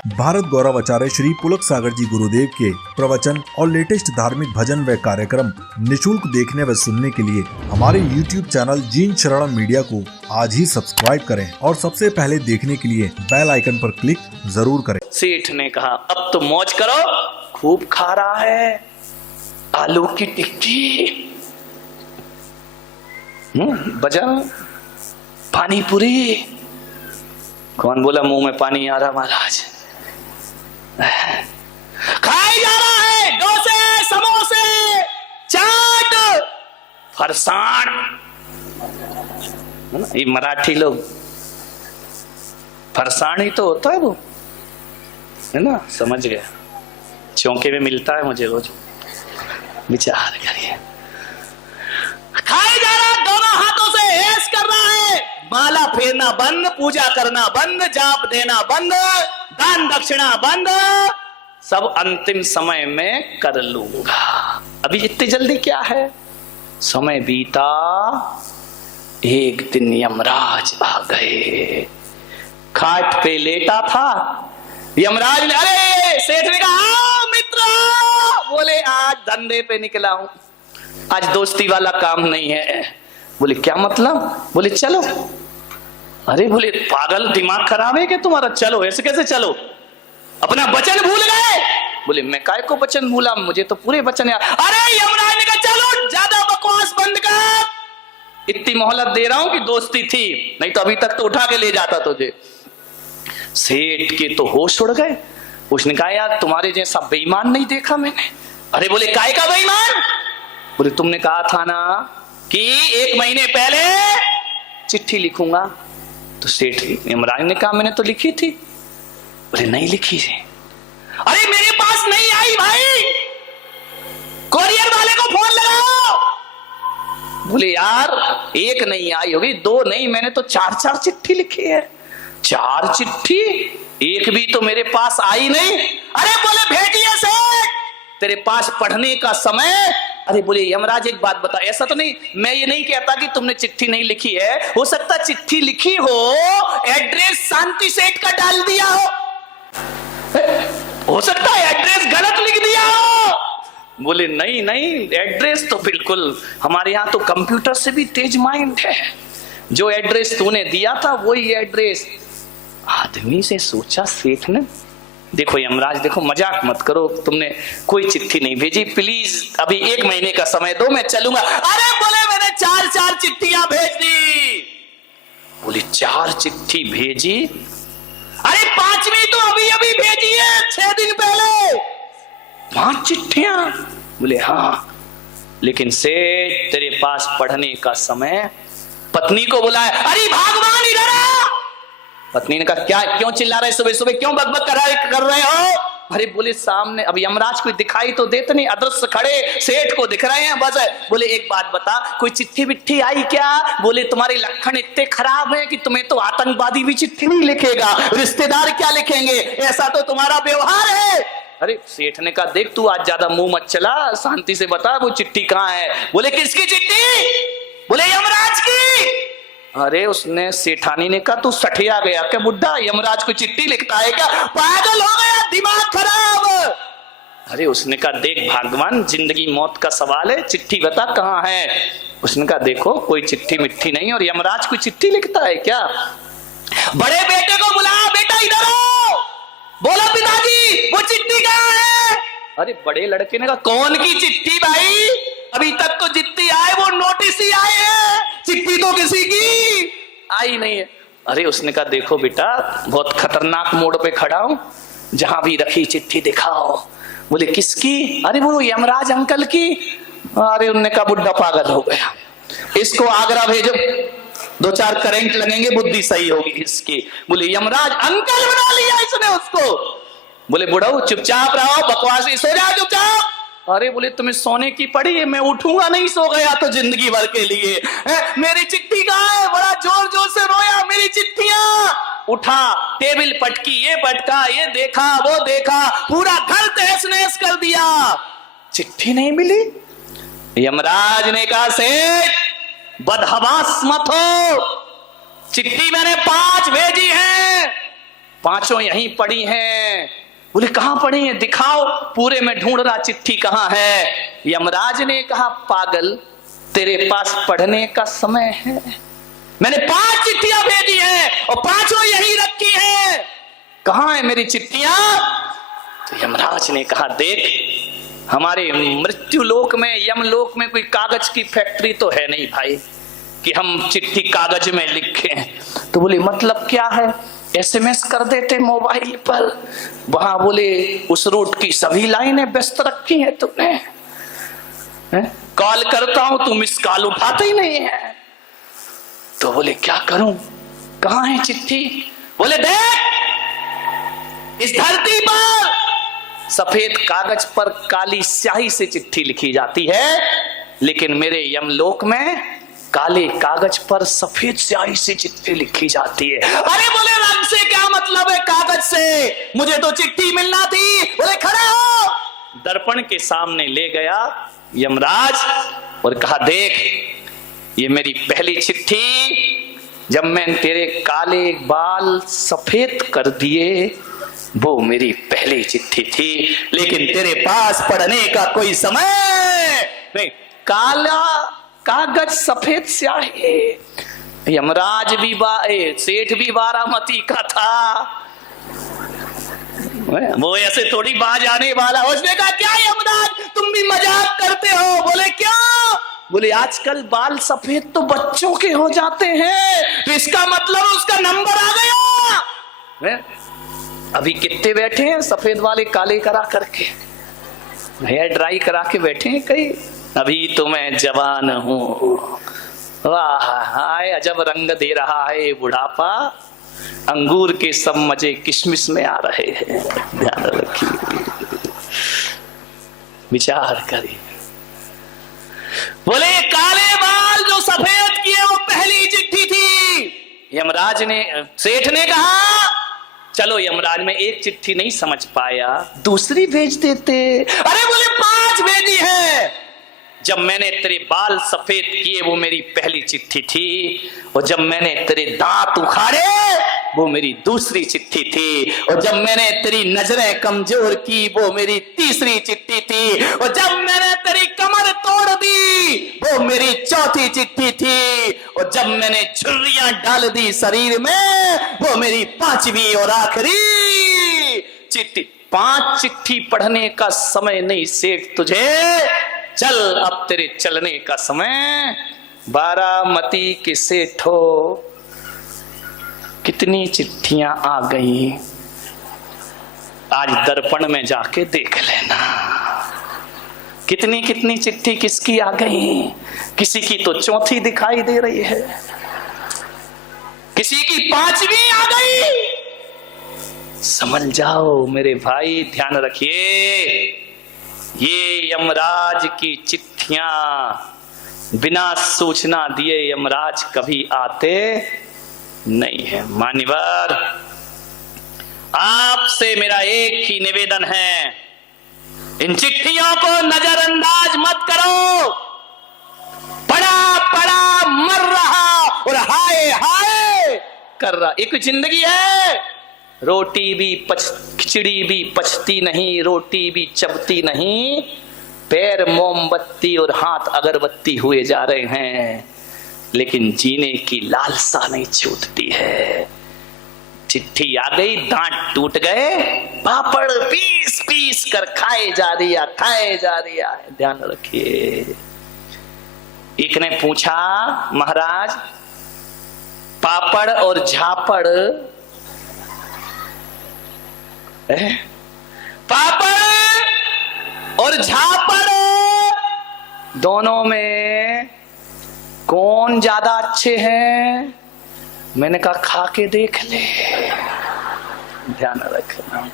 भारत गौरव आचार्य श्री पुलक सागर जी गुरुदेव के प्रवचन और लेटेस्ट धार्मिक भजन व कार्यक्रम निशुल्क देखने व सुनने के लिए हमारे YouTube चैनल जीन शरणम मीडिया को आज ही सब्सक्राइब करें और सबसे पहले देखने के लिए बेल आइकन पर क्लिक जरूर करें। सेठ ने कहा अब तो मौज करो, खूब खा रहा है आलू की टिक्की, बजा पानी पूरी। कौन बोला मुंह में पानी आ रहा महाराज? खाई जा रहा है डोसे, समोसे, चाट, फरसाण। ये मराठी लोग फरसाण ही तो होता है वो, है ना? समझ गया, चौके में मिलता है मुझे रोज। विचार करिए, खाई जा रहा, दोनों हाथों से ऐश कर रहा है, माला फेरना बंद, पूजा करना बंद, जाप देना बंद, दान दक्षिणा बंद, सब अंतिम समय में कर लूंगा। अभी इतनी जल्दी क्या है? समय बीता, एक दिन यमराज आ गए। खाट पे लेटा था, यमराज ने, अरे सेठ ने कहा आओ मित्र, बोले आज धंधे पे निकला हूं, आज दोस्ती वाला काम नहीं है। बोले क्या मतलब? बोले चलो। अरे बोले पागल, दिमाग खराब है क्या तुम्हारा? चलो, ऐसे कैसे चलो? अपना वचन भूल गए? बोले मैं काय को वचन भूला, मुझे तो पूरे वचन है। अरे यमराज ने कहा चलो, ज्यादा बकवास बंद कर, इतनी मोहलत दे रहा हूं कि दोस्ती थी, नहीं तो अभी तक तो उठा के ले जाता तुझे। सेठ के तो होश उड़ गए। उसने कहा यार तुम्हारे जैसा बेईमान नहीं देखा मैंने। अरे बोले काय का बेईमान? बोले तुमने कहा था ना कि 1 महीने पहले चिट्ठी लिखूंगा। तो सेठ यमराज ने कहा मैंने तो लिखी थी। बोले नहीं लिखी है। अरे मेरे पास नहीं आई भाई, कोरियर वाले को फोन लगाओ। बोले यार 1 नहीं आई होगी, 2 नहीं, मैंने तो 4 चिट्ठी लिखी है। 4 चिट्ठी, 1 भी तो मेरे पास आई नहीं। अरे बोले भेजिए सेठ, तेरे पास पढ़ने का समय। अरे बोले यमराज एक बात बता, ऐसा तो नहीं, मैं ये नहीं कहता कि तुमने चिट्ठी नहीं लिखी है, हो सकता चिट्ठी लिखी हो, एड्रेस शांति सेठ का डाल दिया हो सकता है एड्रेस गलत लिख दिया हो। बोले नहीं नहीं, एड्रेस तो बिल्कुल, हमारे यहाँ तो कंप्यूटर से भी तेज माइंड है, जो एड्रेस तूने दिया था वही एड्रेस। आदमी से सोचा सेठ ने, देखो यमराज देखो, मजाक मत करो, तुमने कोई चिट्ठी नहीं भेजी, प्लीज अभी 1 महीने का समय दो, मैं चलूंगा। अरे बोले मैंने 4 चिट्ठियां भेज दी। बोले 4 चिट्ठी भेजी? अरे 5वीं तो अभी अभी भेजी है, 6 दिन पहले। 5 चिट्ठियां? बोले हाँ, लेकिन सेठ तेरे पास पढ़ने का समय। पत्नी को बुलाया, अरे भगवान इधर आ। पत्नी ने कहा क्या, क्यों चिल्ला रहे सुबह सुबह, क्यों बकबक कर रहे हो? अरे बोले सामने अभी यमराज को दिखाई तो देते नहीं, अदृश्य खड़े सेठ को दिख रहे हैं बस। बोले एक बात बता, कोई चिट्ठी विट्ठी आई क्या? बोले तुम्हारे लक्षण इतने खराब हैं कि तुम्हें तो आतंकवादी भी चिट्ठी नहीं लिखेगा, रिश्तेदार क्या लिखेंगे, ऐसा तो तुम्हारा व्यवहार है। अरे सेठ ने कहा देख तू आज ज्यादा मुंह मत चला, शांति से बता वो चिट्ठी कहाँ है। बोले किसकी चिट्ठी? बोले यमराज की। अरे उसने, सेठानी ने कहा तू सठिया गया क्या बुड्ढा, यमराज को चिट्ठी लिखता है क्या? पागल हो गया, दिमाग खराब। अरे उसने कहा देख भगवान, जिंदगी मौत का सवाल है, चिट्ठी बता कहाँ है। उसने कहा देखो कोई चिट्ठी मिट्ठी नहीं, और यमराज कोई चिट्ठी लिखता है क्या? बड़े बेटे को बुलाया, बेटा इधर आओ। बोला पिताजी वो चिट्ठी कहाँ है? अरे बड़े लड़के ने कहा कौन की चिट्ठी भाई, अभी तक तो जितनी आए वो नोटिस ही आए हैं, चिट्ठी तो किसी की आई नहीं है। अरे उसने कहा देखो बेटा, बहुत खतरनाक मोड़ पे खड़ा हूं, जहां भी रखी चिट्ठी दिखाओ। बोले किसकी? अरे वो यमराज अंकल की। अरे उन्होंने कहा बुड्ढा पागल हो गया, इसको आगरा भेजो, 2-4 करंट लगेंगे, बुद्धि सही होगी इसकी। बोले यमराज अंकल बना लिया इसने उसको। बोले बुढ़ाऊ चुपचाप रहो, बकवासी, सो जाओ चुपचाप। अरे बोले तुम्हें सोने की पड़ी है, मैं उठूंगा नहीं, सो गया तो जिंदगी भर के लिए। मेरी चिट्ठी कहाँ है? बड़ा जोर जोर से रोया, मेरी चिट्ठियां। उठा, टेबल पटकी, ये पटका, ये देखा, वो देखा, पूरा घर तहस नहस कर दिया, चिट्ठी नहीं मिली। यमराज ने कहा सेठ बदहवास मत हो, चिट्ठी मैंने 5 भेजी है, पांचों यहीं पड़ी हैं। बोले कहां पड़ी हैं, दिखाओ। पूरे में ढूंढ रहा, चिट्ठी कहां है। यमराज ने कहा पागल, तेरे पास पढ़ने का समय है। मैंने 5 चिट्ठियां भेजी हैं और पांचों यहीं रखी हैं, कहां है मेरी चिट्ठियां। तो यमराज ने कहा देख, हमारे मृत्यु लोक में, यमलोक में कोई कागज की फैक्ट्री तो है नहीं भाई कि हम चिट्ठी कागज में लिखें। तो बोले मतलब क्या है। SMS कर देते मोबाइल पर। वहां बोले उस रूट की सभी लाइनें व्यस्त रखी हैं तुमने, कॉल करता हूं तुम मिस कॉल उठाते ही नहीं है। तो बोले क्या करूं, कहां है चिट्ठी। बोले देख, इस धरती पर सफेद कागज पर काली स्याही से चिट्ठी लिखी जाती है, लेकिन मेरे यमलोक में काले कागज पर सफेद स्याही से चिट्ठी लिखी जाती है। अरे बोले रंग से क्या मतलब है, कागज से, मुझे तो चिट्ठी मिलना थी। बोले खड़े हो। दर्पण के सामने ले गया यमराज और कहा देख, ये मेरी पहली चिट्ठी, जब मैंने तेरे काले बाल सफेद कर दिए, वो मेरी पहली चिट्ठी थी, लेकिन तेरे पास पढ़ने का कोई समय नहीं। काला कागज सफेद स्याही। यमराज भी सेठ भी बारामती का था, वो ऐसे थोड़ी बाज आने वाला। उसने कहा क्या यमराज तुम भी मजाक करते हो। बोले क्या। बोले आजकल बाल सफेद तो बच्चों के हो जाते हैं, तो इसका मतलब उसका नंबर आ गया। अभी कितने बैठे हैं सफेद वाले काले करा करके, हेयर ड्राई करा के बैठे हैं कई। अभी तो मैं जवान हूं, वाह हाय अजब रंग दे रहा है बुढ़ापा, अंगूर के सब मजे किशमिश में आ रहे हैं। ध्यान रखिए, विचार करिए। बोले काले बाल जो सफेद किए वो पहली चिट्ठी थी। यमराज ने, सेठ ने कहा चलो यमराज में एक चिट्ठी नहीं समझ पाया, दूसरी भेज देते। अरे बोले 5 भेजी है। जब मैंने तेरे बाल सफेद किए वो मेरी पहली चिट्ठी थी, और जब मैंने तेरे दांत उखाड़े वो मेरी दूसरी चिट्ठी थी, और जब मैंने तेरी नजरें कमजोर की वो मेरी तीसरी चिट्ठी थी, और जब मैंने तेरी कमर तोड़ दी वो मेरी चौथी चिट्ठी थी, और जब मैंने झुर्रियां डाल दी शरीर में वो मेरी 5वीं और आखिरी चिट्ठी। 5 चिट्ठी पढ़ने का समय नहीं सेठ तुझे, चल अब तेरे चलने का समय। बारामती के सेठो कितनी चिट्ठियां आ गई, आज दर्पण में जाके देख लेना कितनी कितनी चिट्ठी किसकी आ गई। किसी की तो चौथी दिखाई दे रही है, किसी की 5वीं आ गई। समझ जाओ मेरे भाई, ध्यान रखिए, ये यमराज की चिट्ठियां बिना सूचना दिए यमराज कभी आते नहीं है। मान्यवर, आपसे मेरा एक ही निवेदन है, इन चिट्ठियों को नजरअंदाज मत करो। पड़ा पड़ा मर रहा और हाय हाय कर रहा। एक जिंदगी है, रोटी भी खिचड़ी भी पचती नहीं, रोटी भी चबती नहीं, पैर मोमबत्ती और हाथ अगरबत्ती हुए जा रहे हैं, लेकिन जीने की लालसा नहीं छूटती है। चिट्ठी आ गई, दांत टूट गए, पापड़ पीस पीस कर खाए जा दिया। ध्यान रखिए। एक ने पूछा महाराज, पापड़ और झापड़, पापड़ और झापड़ दोनों में कौन ज्यादा अच्छे हैं। मैंने कहा खा के देख ले। ध्यान रखना।